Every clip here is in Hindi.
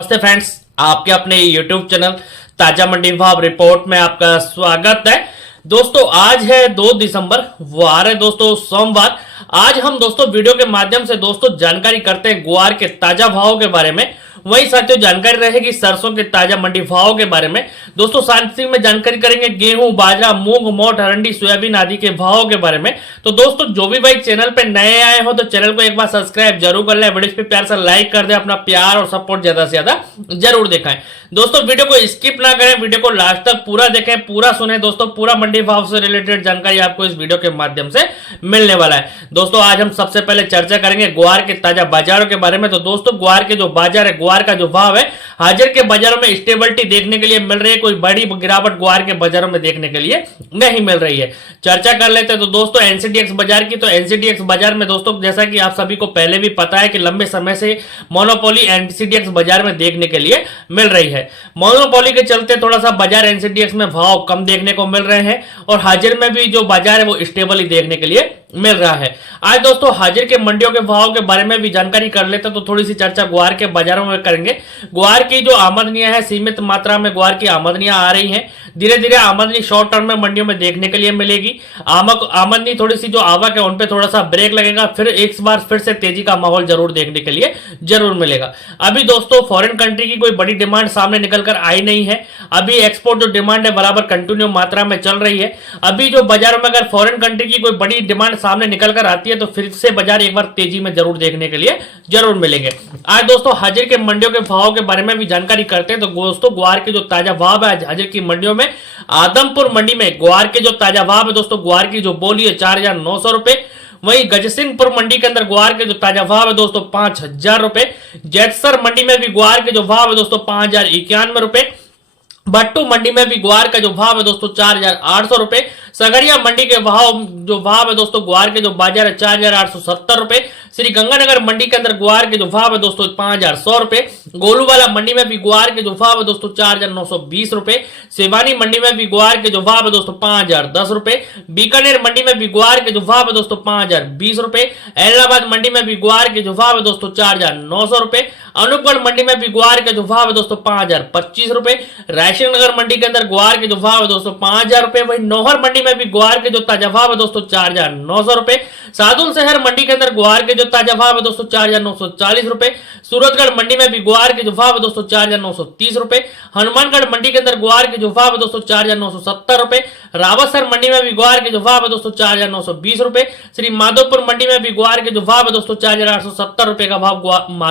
नमस्ते फ्रेंड्स, आपके अपने YouTube चैनल ताजा मंडी भाव रिपोर्ट में आपका स्वागत है। दोस्तों आज है 2 दिसंबर, वार है दोस्तों सोमवार। आज हम दोस्तों वीडियो के माध्यम से दोस्तों जानकारी करते हैं ग्वार के ताजा भावों के बारे में। वही साथियों जानकारी रहेगी सरसों के ताजा मंडी भावों के बारे में। दोस्तों साथ में जानकारी करेंगे गेहूं, बाजरा, मूंग, मोठ, अरंडी, सोयाबीन आदि के भावों के बारे में। तो दोस्तों जो भी भाई चैनल पे नए आए हो तो चैनल को एक बार सब्सक्राइब जरूर कर ले, वीडियो पे प्यार से लाइक कर दे, अपना प्यार और सपोर्ट ज्यादा से ज्यादा जरूर दिखाएं। दोस्तों वीडियो को स्किप ना करें, वीडियो को लास्ट तक पूरा देखें, पूरा सुने। दोस्तों पूरा मंडी भाव से रिलेटेड जानकारी आपको इस वीडियो के माध्यम से मिलने वाला है। दोस्तों आज हम सबसे पहले चर्चा करेंगे ग्वार के ताजा बाजारों के बारे में। तो दोस्तों ग्वार के जो बाजार है, ग्वार का जो भाव है, हाजिर के बाजारों में स्टेबिलिटी देखने के लिए मिल रही है। कोई बड़ी गिरावट ग्वार के बाजारों में देखने के लिए नहीं मिल रही है। चर्चा कर लेते हैं तो दोस्तों एनसीडीएक्स बाजार की। तो एनसीडीएक्स बाजार में दोस्तों जैसा कि आप सभी को पहले भी पता है कि लंबे समय से मोनोपोली एनसीडीएक्स बाजार में देखने के लिए मिल रही है। मोनोपोली के चलते थोड़ा सा बाजार एनसीडीएक्स में भाव कम देखने को मिल रहे हैं और हाजिर में भी जो बाजार है वो स्टेबल ही देखने के लिए मिल रहा है। आज दोस्तों हाजिर के मंडियों के भाव के बारे में भी जानकारी कर लेते हैं। तो थोड़ी सी चर्चा ग्वार के बाजारों में करेंगे। ग्वार की जो आमदनियां है, सीमित मात्रा में ग्वार की आमदनियां आ रही हैं। धीरे धीरे आमदनी शॉर्ट टर्म में मंडियों में देखने के लिए मिलेगी। आमदनी थोड़ी सी जो आवक है उन पे थोड़ा सा ब्रेक लगेगा, फिर एक बार फिर से तेजी का माहौल जरूर देखने के लिए जरूर मिलेगा। अभी दोस्तों फॉरेन कंट्री की कोई बड़ी डिमांड सामने निकल कर आई नहीं है। अभी एक्सपोर्ट जो डिमांड है बराबर कंटिन्यू मात्रा में चल रही है। अभी जो बाजारों में अगर फॉरेन कंट्री की कोई बड़ी डिमांड सामने निकल कर आती है तो फिर से बाजार एक बार तेजी में जरूर देखने के लिए जरूर मिलेंगे। आज दोस्तों हाजिर के मंडियों के भाव के बारे में भी जानकारी करते हैं। तो दोस्तों ग्वार के जो ताजा भाव है आज हाजिर की मंडियों में, आदमपुर मंडी में ग्वार के जो ताजा भाव है दोस्तों, ग्वार की जो बोली है 4,900 रुपए। वहीं गजसिंहपुर मंडी के अंदर ग्वार के जो ताजा भाव है दोस्तों 5,000 रुपए। जैतसर मंडी में भी ग्वार के जो भाव है दोस्तों 5,091 रुपए। भट्टू मंडी में भी ग्वार का जो भाव है दोस्तों 4,800 रुपए। सगरिया मंडी के भाव है दोस्तों ग्वार के जो बाजार है 4,870 रुपए। श्री गंगानगर मंडी के अंदर ग्वार के जो भाव है दोस्तों 5,100 रुपए। गोलूवाला मंडी में भी ग्वार के जो भाव है दोस्तों 4,920 रुपए। सिवानी मंडी में भी ग्वार के जो भाव है दोस्तों 5,010 रुपए। बीकानेर मंडी में भी ग्वार के जो भाव है दोस्तों 5,020 रुपए। इलाहाबाद मंडी में भी ग्वार के जो भाव है दोस्तों 4,900 रुपए। अनूपगढ़ मंडी में भी ग्वार के जो भाव है दोस्तों 5,025 रुपए। रायसिंह नगर मंडी के अंदर ग्वार के जो भाव है दोस्तों 5,000 रुपए। वही नौहर मंडी में भी ग्वार के जो ताजा भाव है दोस्तों 4,900 रुपए। सादुल शहर मंडी के अंदर ग्वार के जो ताजा भाव है दोस्तों 4,940 रुपए। सूरतगढ़ मंडी में भी ग्वार के जो भाव है दोस्तों 4,930 रुपए। हनुमानगढ़ मंडी के अंदर ग्वार के जो भाव है दोस्तों 4,970 रुपए। रावतसर मंडी में भी ग्वार के जो भाव है दोस्तों 4,920 रुपए। श्री माधोपुर मंडी में भी ग्वार के जो भाव है दोस्तों 4,870 रुपए का भाव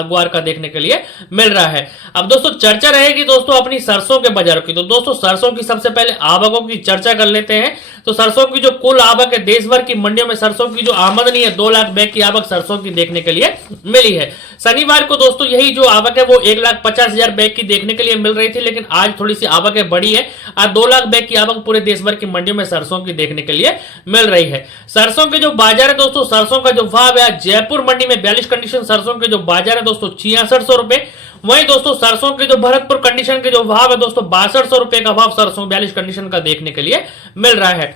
ग्वार का देखने के लिए मिल रहा है। अब दोस्तों चर्चा रहेगी दोस्तों अपनी सरसों के बाजारों की। तो दोस्तों सरसों की सबसे पहले आवकों की चर्चा कर लेते हैं। तो सरसों की जो कुल आवक है देश भर की मंडियों में सरसों की जो आमदनी है 2 लाख बैग की आवक सरसों की देखने के लिए मिली है। शनिवार को दोस्तों यही जो आवक है वो 1,50,000 बैग की देखने के लिए मिल रही थी, लेकिन आज थोड़ी सी आवक बढ़ी है। आज 2 लाख बैग की आवक पूरे देश भर की मंडियों में सरसों की देखने के लिए मिल रही है। सरसों के जो बाजार है दोस्तों, सरसों का जो भाव है जयपुर मंडी में 42 कंडीशन सरसों के जो बाजार है दोस्तों 6,600 रुपए। वहीं दोस्तों सरसों के जो भरतपुर कंडीशन के जो भाव है दोस्तों 6,200 रुपए का भाव सरसों 42 कंडीशन का देखने के लिए मिल रहा है।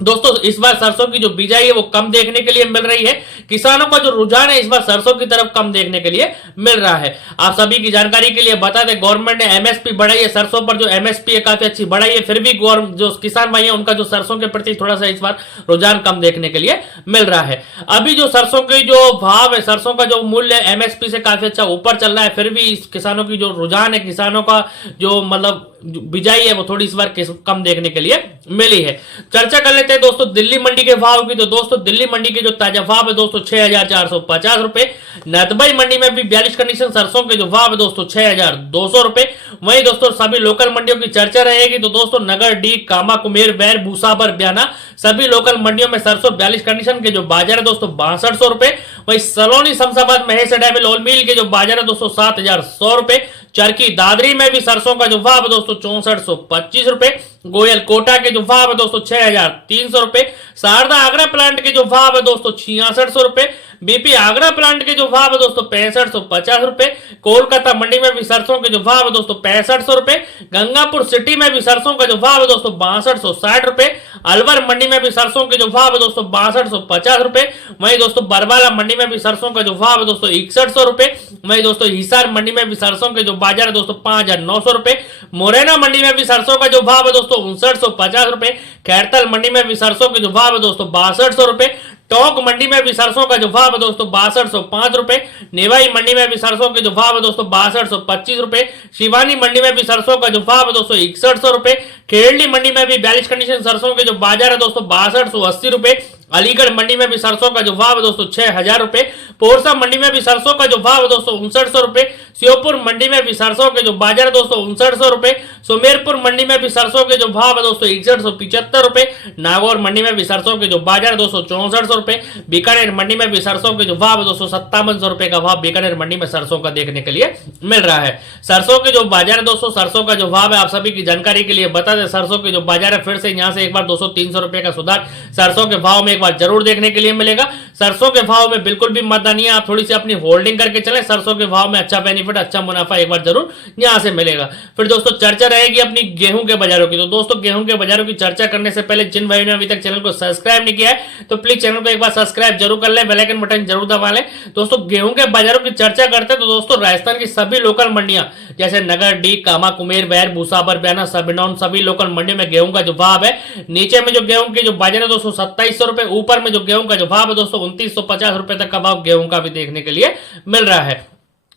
दोस्तों इस बार सरसों की जो बिजाई है वो कम देखने के लिए मिल रही है। किसानों का जो रुझान है इस बार सरसों की तरफ कम देखने के लिए मिल रहा है। आप सभी की जानकारी के लिए बता दें गवर्नमेंट ने एमएसपी बढ़ाई है, सरसों पर जो एमएसपी है काफी अच्छी बढ़ाई है। फिर भी जो किसान भाई है उनका जो सरसों के प्रति थोड़ा सा इस बार रुझान कम देखने के लिए मिल रहा है। अभी जो सरसों के जो भाव है, सरसों का जो मूल्य एमएसपी से काफी अच्छा ऊपर चल रहा है, फिर भी किसानों की जो रुझान है, किसानों का जो मतलब बिजाई है वो थोड़ी इस बार कम देखने के लिए मिली है। चर्चा कर लेते हैं दोस्तों दिल्ली मंडी के भाव की। तो दोस्तों दिल्ली मंडी के जो ताजा भाव है दोस्तों 6,450 रुपए। नतबई मंडी में भी 42 कंडीशन सरसों के जो भाव है दोस्तों 6,200 रुपए। वहीं दोस्तों सभी लोकल मंडियों की चर्चा रहेगी। तो दोस्तों नगर, डी, कामा, कुमेर, बैर, भूसाबर, ब्याना सभी लोकल मंडियों में सरसों 42 कंडीशन के जो बाजार है दोस्तों 6200 रुपए। वहीं सलोनी, शमशाबाद, महेश डेविल, ओल मिल के जो बाजार है दोस्तों 7,100 रुपए। चरखी, दादरी में भी सरसों का जो भाव है दोस्तों 6425 रुपए। गोयल कोटा के जो भाव है दोस्तों 6,300 रुपए। शारदा आगरा प्लांट के जो भाव है दोस्तों 6600 रुपए। बीपी आगरा प्लांट के जो भाव है दोस्तों 6550 रुपए। कोलकाता मंडी में भी सरसों के जो भाव है दोस्तों 6500 रुपए। गंगापुर सिटी में भी सरसों का जो भाव है दोस्तों 6260 रुपए। अलवर मंडी में भी सरसों के जो भाव है दोस्तों 6250 रुपए। वहीं दोस्तों बरवाला मंडी में भी सरसों का जो भाव है दोस्तों 6100 रुपए। वहीं दोस्तों हिसार मंडी में भी सरसों के जो बाजार है दोस्तों 5900 रुपए। मुरैना मंडी में भी सरसों का जो भाव है दोस्तों 5950 रुपए। खैरतल मंडी में भी सरसों के जो भाव है दोस्तों 6200 रुपए। टोंक मंडी में भी सरसों का जो भाव है दोस्तों 6205 रुपए। नेवाई मंडी में भी सरसों के जो भाव है दोस्तों 6225 रुपए। शिवानी मंडी में भी सरसों का जो भाव है दोस्तों 6100 रुपए। खेरली मंडी में भी 42 कंडीशन सरसों के जो बाजार है दोस्तों 6280 रुपए। अलीगढ़ मंडी में भी सरसों का जो भाव है दोस्तों 6000 रुपए। पोरसा मंडी में भी सरसों का जो भाव है दोस्तों 5900 रुपए। श्योपुर मंडी में भी सरसों के जो बाजार है दोस्तों 5900 रुपए। सुमेरपुर मंडी में भी सरसों के जो भाव है दोस्तों 6175 रुपए। नागौर मंडी में भी सरसों के जो बाजार है दोस्तों 6400 रुपए। बीकानेर मंडी में भी सरसों के जो भाव है दोस्तों 5700 रुपए का भाव बीकानेर मंडी में सरसों का देखने के लिए मिल रहा है। सरसों के जो बाजार है दोस्तों, सरसों का जो भाव है आप सभी की जानकारी के लिए बता दें, सरसों के जो बाजार है फिर से यहाँ से एक बार 200-300 रुपए का सुधार सरसों के भाव में एक बार जरूर देखने के लिए मिलेगा। सरसों के भाव में बिल्कुल भी मत दानिए, आप थोड़ी सी अपनी होल्डिंग करके चले। सरसों के भाव में अच्छा बेनिफिट, अच्छा मुनाफा एक बार जरूर यहां से मिलेगा। फिर दोस्तों चर्चा रहेगी अपनी गेहूं के बाजारों की। तो दोस्तों गेहूं के बाजारों की चर्चा करने से पहले जिन भाइयों ने अभी तक चैनल को सब्सक्राइब नहीं किया है तो प्लीज चैनल को एक बार सब्सक्राइब जरूर कर ले, बेल आइकन बटन जरूर दबा लें। दोस्तों गेहूं के बाजारों की चर्चा करते हैं तो दोस्तों राजस्थान की सभी लोकल मंडियां जैसे नगर, डी, कामा, कुमेर, बैर, भूसावर, बयाना, सबनौन सभी लोकल मंडियों में गेहूं का जो भाव है, नीचे में जो गेहूं के जो बाजार है दोस्तों 2700 रुपए, ऊपर में जो गेहूं का जो भाव है दोस्तों 2950 रुपए तक का भाव गेहूं का भी देखने के लिए मिल रहा है।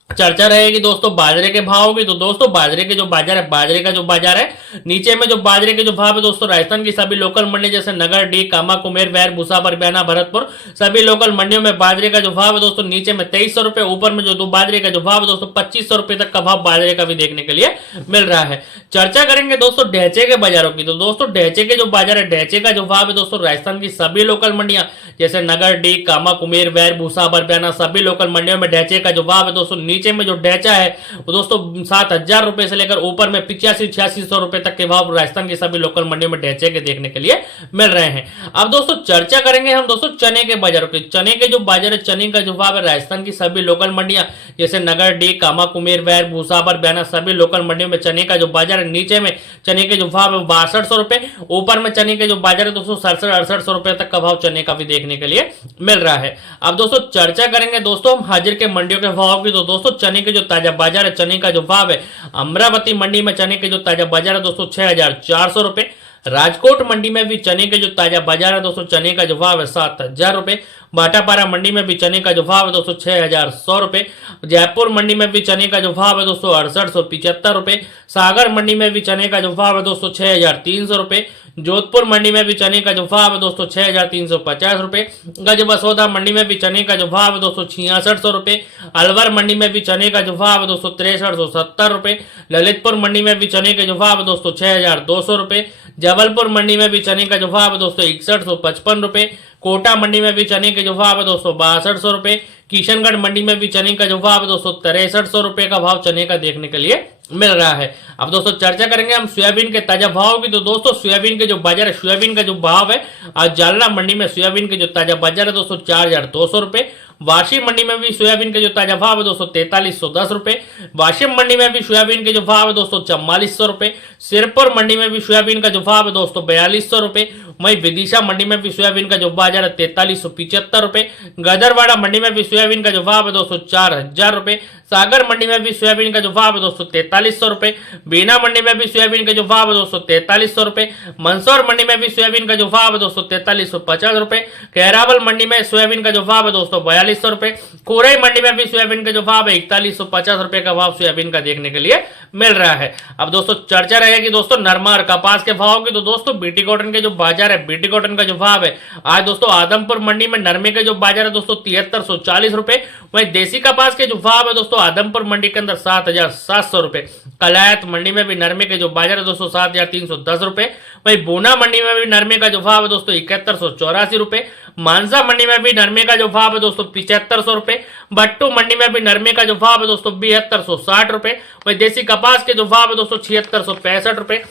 चर्चा रहेगी दोस्तों बाजरे के भाव की। तो दोस्तों बाजरे के जो बाजार है, बाजरे का जो बाजार है, नीचे में जो बाजरे के जो भाव है दोस्तों राजस्थान की सभी लोकल मंडी जैसे नगर, डी, कामा, कुमेर, बैर, भूसावर, बयाना, भरतपुर सभी लोकल मंडियों में बाजरे का जो भाव है दोस्तों नीचे में 2300 रुपए, ऊपर में जो दो बाजरे का जो भाव है दोस्तों 2500 रुपए तक का भाव बाजरे का भी देखने के लिए मिल रहा है। चर्चा करेंगे दोस्तों ढेंचे के बाजारों की। तो दोस्तों ढेंचे के जो बाजार है, ढेंचे का जो भाव है दोस्तों राजस्थान की सभी लोकल मंडियां जैसे नगर, डी, कामा, कुमेर, बैर, भूसावर, बयाना सभी लोकल मंडियों में ढेंचे का जो भाव है दोस्तों नीचे में जो ढेंचा है वो दोस्तों 7000 रुपए से लेकर ऊपर में 85-8600 रुपए तक के भाव राजस्थान की सभी लोकल मंडियों में ढेंचे के देखने के लिए मिल रहे हैं। अब दोस्तों चर्चा करेंगे हम दोस्तों चने के बाजारों की। चने के जो बाजार है, चने का जो भाव है राजस्थान की सभी लोकल मंडियां जैसे नगर, डी, कामा, कुमेर, बैर, भूसावर, बयाना सभी लोकल मंडियों में चने का जो बाजार है, नीचे में चने के जो भाव है 6200 रुपए, ऊपर में चने के जो बाजार है दोस्तों 6700-6800 रुपए तक का भाव चने का भी देखने के लिए मिल रहा है। अब दोस्तों चर्चा करेंगे दोस्तों हम हाजिर के मंडियों के भाव की। तो दोस्तों चने के जो ताजा बाजार है, चने का जो भाव है, अमरावती मंडी में चने के जो ताजा बाजार है दोस्तों 6400 रुपए। राजकोट मंडी में भी चने के जो ताजा बाजार है दोस्तों चने का जो भाव है 7000 रुपए। भाटापारा मंडी में भी चने का जो भाव है दोस्तों 6100 रुपए। जयपुर मंडी में भी चने का जो भाव है दोस्तों 6875 रुपए। सागर मंडी में भी चने का जो भाव है दोस्तों 6300 रुपए। जोधपुर मंडी में भी चने का जो भाव है दोस्तों 6350 रुपए। गजबसौदा मंडी में भी चने का जो भाव है दोस्तों 6600 रुपए। अलवर मंडी में भी चने का जो भाव है दोस्तों 6370 रुपए। ललितपुर मंडी में भी चने का जो भाव है दोस्तों 6200 रुपए। जबलपुर मंडी में भी चने का जो भाव है दोस्तों 6155 रुपए। कोटा मंडी में भी चने के जो भाव है दोस्तों 6200 रुपए। किशनगढ़ मंडी में भी चने का जो भाव है दोस्तों 6300 रुपए का भाव चने का देखने के लिए मिल रहा है। अब दोस्तों चर्चा करेंगे हम सोयाबीन के ताजा भाव की। तो दोस्तों सोयाबीन के जो बाजार है, सोयाबीन का जो भाव है, आज जालना मंडी में सोयाबीन के जो ताजा बाजार है दोस्तों 4200 रुपए। वाशी मंडी में भी सोयाबीन के जो ताजा भाव है दोस्तों 4310 रुपए। वाशिम मंडी में भी सोयाबीन के जो भाव है दोस्तों 4400 रुपए। सिरपुर मंडी में भी सोयाबीन का जो भाव है दोस्तों 4200 रुपए। वहीं विदिशा मंडी में भी सोयाबीन का जो बाजार है 4375 रुपए। गदरवाड़ा मंडी में भी सोयाबीन का जो भाव है दोस्तों 4000 रुपए। सागर मंडी में भी सोयाबीन का जो भाव है दोस्तों 4300 रुपए। बीना मंडी में भी सोयाबीन का जो भाव है दोस्तों 4300 रुपए। मंदसौर मंडी में भी सोयाबीन का जो भाव है दोस्तों 4350 रुपए। कैरावल मंडी में सोयाबीन का जो भाव है दोस्तों 4200 रुपए। कोरई मंडी में भी सोयाबीन का जो भाव है 4150 रुपए का भाव सोयाबीन का देखने के लिए मिल रहा है। अब दोस्तों चर्चा रहेगी दोस्तों नरमा और कपास के भाव की। तो दोस्तों बीटी कॉटन के जो बाजार है, बीटी कॉटन का जो भाव है, आज दोस्तों आदमपुर मंडी में नरमे के जो बाजार है दोस्तों 7340 रुपए। वहीं देसी कपास के जो भाव है दोस्तों आदमपुर मंडी के अंदर 7700 रुपए। कलायत मंडी में भी नरमे के जो बाजार है दोस्तों 7310 रुपए। वहीं बोना मंडी में भी नरमे का जो भाव है दोस्तों 7184 रुपए। मानसा मंडी में भी नरमे का जो भाव है दोस्तों 7500 रुपए। बट्टू मंडी में भी नरमे का जो भाव है दोस्तों 7260 रुपए। वहीं देसी कपास के जो भाव है दोस्तों 7665 रुपए।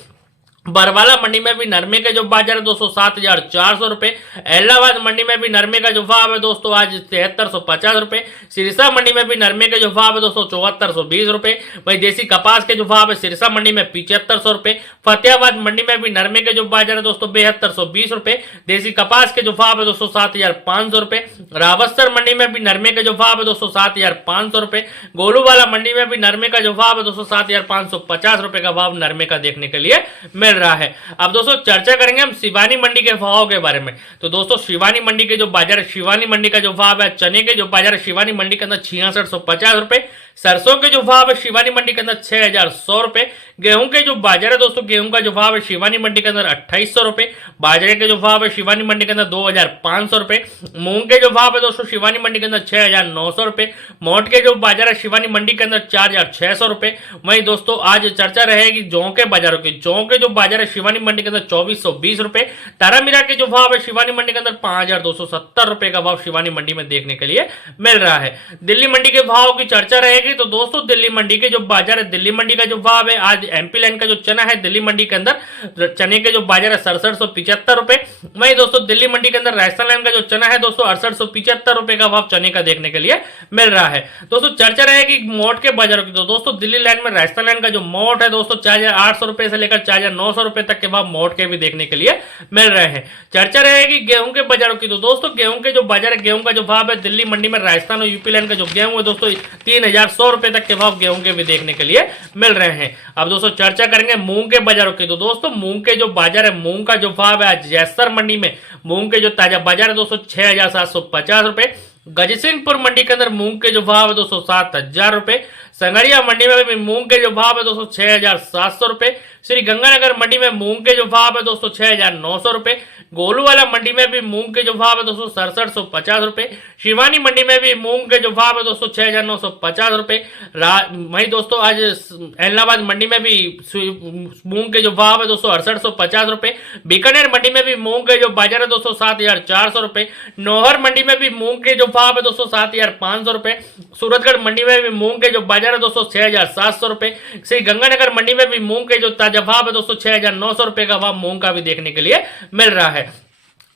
बरवाला मंडी में भी नरमे के जो बाजार है दोस्तों 7,400 रुपए। इलाहाबाद मंडी में भी नरमे का जो भाव है दोस्तों आज 7350 रुपए। सिरसा मंडी में भी नरमे के जो भाव है दोस्तों 7420 रुपए। वही देसी कपास के जो भाव है सिरसा मंडी में 7500 रुपए। फतेहाबाद मंडी में भी नरमे के जो बाजार है दोस्तों 7220 रुपए। देसी कपास के जो भाव है दोस्तों 7500 रुपए। रावतसर मंडी में भी नरमे के जो भाव है दोस्तों 7500 रुपए। गोलूवाला मंडी में भी नरमे का जो भाव है दोस्तों 7550 रुपए का भाव नरमे का देखने के लिए मिल रहा है। अब दोस्तों चर्चा करेंगे हम शिवानी मंडी के भाव के बारे में। तो दोस्तों शिवानी मंडी के जो बाजार है, शिवानी मंडी का जो भाव है, चने के जो बाजार है शिवानी मंडी के अंदर 6650 रुपए। सरसों के जो भाव है शिवानी मंडी के अंदर 6100 रुपए। गेहूं के जो बाजार है दोस्तों, गेहूं का जो भाव है शिवानी मंडी के अंदर 2800 रुपए। बाजरे के जो भाव है शिवानी मंडी के अंदर 2500 रुपए। मूंग के जो भाव है दोस्तों शिवानी मंडी के अंदर 6900 रुपए। मोट के जो बाजार है शिवानी मंडी के अंदर 4600 रुपए। वहीं दोस्तों आज चर्चा रहेगी जौ के बाजारों की। जौ के जो बाजार है शिवानी मंडी के अंदर 2420 रुपए। तारामीरा के जो भाव है शिवानी मंडी के अंदर 5270 रुपए का भाव शिवानी मंडी में देखने के लिए मिल रहा है। दिल्ली मंडी के भाव की चर्चा रहेगी। तो दोस्तों दिल्ली मंडी के जो बाजार है, दिल्ली मंडी का जो भाव है आज एमपी लाइन का जो चना है दिल्ली मंडी के अंदर, चने के जो बाजार है 6775 रुपए। वहीं दोस्तों दिल्ली मंडी के अंदर राजस्थान लाइन का जो चना है दोस्तों 6875 रुपए का भाव चने का देखने के लिए मिल रहा है। दोस्तों चर्चा रहेगी मोट के बाजारों की। तो दोस्तों दिल्ली लाइन में राजस्थान लाइन का जो मोट है दोस्तों 4800 रुपए से लेकर 4900 रुपए तक के भाव मोट के भी देखने के लिए मिल रहे हैं। चर्चा रहेगी गेहूं के बाजारों की। तो दोस्तों गेहूं के जो बाजार है, गेहूं का जो भाव है दिल्ली मंडी में राजस्थान और यूपी लाइन का जो गेहूं है दोस्तों 3100 रुपए तक के भाव गेहूं के भी देखने के लिए मिल रहे हैं। अब दोस्तों चर्चा करेंगे मूंग के बाजारों की। तो दोस्तों मूंग के जो बाजार है, मूंग का जो भाव है आज जैसर मंडी में मूंग के जो ताजा बाजार है दोस्तों 6750 रुपए। गजसिंहपुर मंडी के अंदर मूंग के जो भाव है दोस्तों 7000 रुपए। संगरिया मंडी में भी मूंग के जो भाव है दोस्तों 6700 रुपए। श्री गंगानगर मंडी में मूंग के जो भाव है दोस्तों 6900 रुपए। गोलूवाला मंडी में भी मूंग के जो भाव है दोस्तों 6750 रुपए। शिवानी मंडी में भी मूंग के जो भाव है दोस्तों 6950 रुपए। वहीं दोस्तों आज इलाहाबाद मंडी में भी मूंग के जो भाव है दोस्तों 6850 रुपए। बीकानेर मंडी में भी मूंग के जो बाजार है दोस्तों 7400 रुपए। नौहर मंडी में भी मूंग के जो भाव है दोस्तों 7500 रुपए। सूरतगढ़ मंडी में भी मूंग के जो बाजार है दोस्तों 6700 रुपए। श्री गंगानगर मंडी में भी मूंग के जो ताजा भाव है दोस्तों 6900 रुपए का भाव मूंग का भी देखने के लिए मिल रहा है।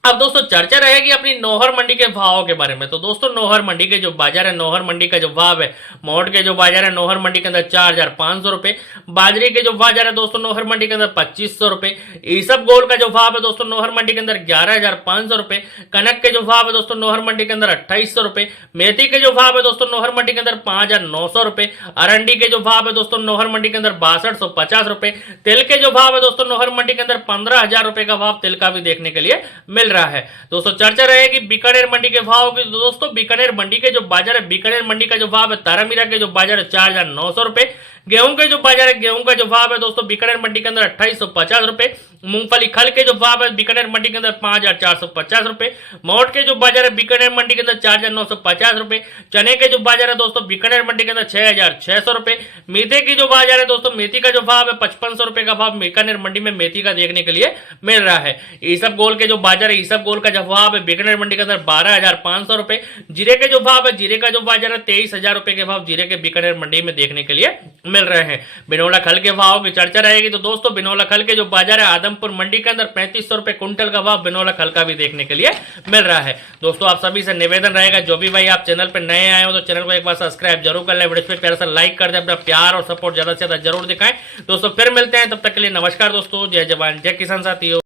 अब दोस्तों चर्चा रहेगी अपनी नौहर मंडी के भावों के बारे में। तो दोस्तों नौहर मंडी के जो बाजार है, नौहर मंडी का जो भाव है, मोट के जो बाजार है नौहर मंडी के अंदर 4500 रुपए। बाजरे के जो बाजार है दोस्तों नौहर मंडी के अंदर 2500 रुपए। ईसब गोल का जो भाव है दोस्तों नौहर मंडी के अंदर 11500 रुपए। कनक के जो भाव है दोस्तों नौहर मंडी के अंदर 2800 रुपए। मेथी के जो भाव है दोस्तों नौहर मंडी के अंदर 5900 रुपए। अरंडी के जो भाव है दोस्तों नौहर मंडी के अंदर 6250 रुपए। तिल के जो भाव है दोस्तों नौहर मंडी के अंदर 15000 रुपए का भाव तिल का भी देखने के लिए मिल रहा है। दोस्तों चर्चा रहेगी बीकानेर मंडी के भाव की। दोस्तों बीकानेर मंडी के जो बाजार है, बीकानेर मंडी का जो भाव है, तारामीरा के जो बाजार है 4900 रुपए। गेहूं के जो बाजार है, गेहूं का जो भाव है दोस्तों बीकानेर मंडी के अंदर 2850 रुपए। मूंगफली खल के जो भाव है बीकानेर मंडी के अंदर 5450 रुपए। मोट के जो बाजार है बीकानेर मंडी के अंदर 4950 रुपए। चने के जो बाजार है दोस्तों बीकानेर मंडी के अंदर 6600 रुपए। मेथी की जो बाजार है दोस्तों, मेथी का जो भाव है 5500 रुपए का भाव बीकानेर मंडी में मेथी का देखने के लिए मिल रहा है। ईसब गोल के जो बाजार है, ईसब गोल का जो भाव है बीकानेर मंडी के अंदर 12500 रुपए। जीरे के जो भाव है, जीरे का जो बाजार है 23000 रुपए के भाव जीरे के बीकानेर मंडी में देखने के लिए मिल रहे हैं। बिनौला खल के भाव की चर्चा रहेगी। तो दोस्तों बिनौला खल के जो बाजार है आदमपुर मंडी के अंदर 3500 रुपए कुंटल का भाव बिनौला खल का भी देखने के लिए मिल रहा है। दोस्तों आप सभी से निवेदन रहेगा, जो भी भाई आप चैनल पर नए आए हो तो चैनल को एक बार सब्सक्राइब जरूर कर लें, वीडियो पे प्यारा सा लाइक कर दें, अपना प्यार और सपोर्ट ज्यादा से ज्यादा जरूर दिखाएं। दोस्तों फिर मिलते हैं, तब तक के लिए नमस्कार दोस्तों। जय जवान जय किसान साथियों।